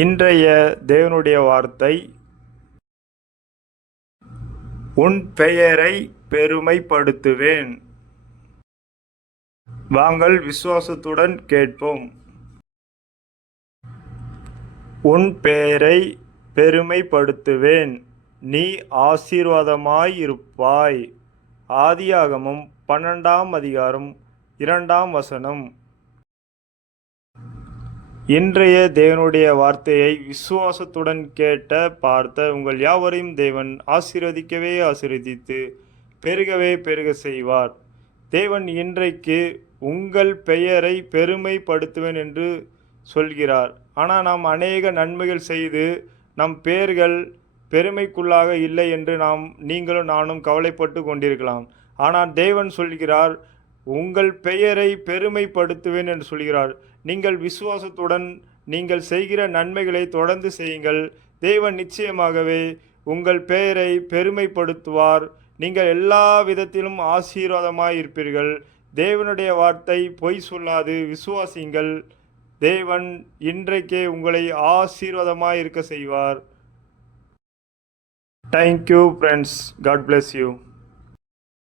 இன்றைய தேவனுடைய வார்த்தை, உன் பெயரை பெருமைப்படுத்துவேன். வாங்கள் விசுவாசத்துடன் கேட்போம். உன் பெயரை பெருமைப்படுத்துவேன், நீ ஆசீர்வாதமாயிருப்பாய். ஆதியாகமம் 12ஆம் அதிகாரம் 2ஆம் வசனம். இன்றைய தேவனுடைய வார்த்தையை விசுவாசத்துடன் கேட்ட பார்த்த உங்கள் யாவரையும் தேவன் ஆசீர்வதிக்கவே ஆசீர்வதித்து பெருகவே பெருக செய்வார். தேவன் இன்றைக்கு உங்கள் பெயரை பெருமைப்படுத்துவேன் என்று சொல்கிறார். ஆனால் நாம் அநேக நன்மைகள் செய்து நம் பெயர்கள் பெருமைக்குள்ளாக இல்லை என்று நீங்களும் நானும் கவலைப்பட்டு கொண்டிருக்கலாம். ஆனால் தேவன் சொல்கிறார், உங்கள் பெயரை பெருமைப்படுத்துவேன் என்று சொல்கிறார். நீங்கள் விசுவாசத்துடன் நீங்கள் செய்கிற நன்மைகளை தொடர்ந்து செய்யுங்கள். தேவன் நிச்சயமாகவே உங்கள் பெயரை பெருமைப்படுத்துவார். நீங்கள் எல்லா விதத்திலும் ஆசீர்வாதமாய் இருப்பீர்கள். தேவனுடைய வார்த்தை பொய் சொல்லாது, விசுவாசியுங்கள். தேவன் இன்றைக்கே உங்களை ஆசீர்வாதமாய் இருக்க செய்வார். Thank you friends. God bless you.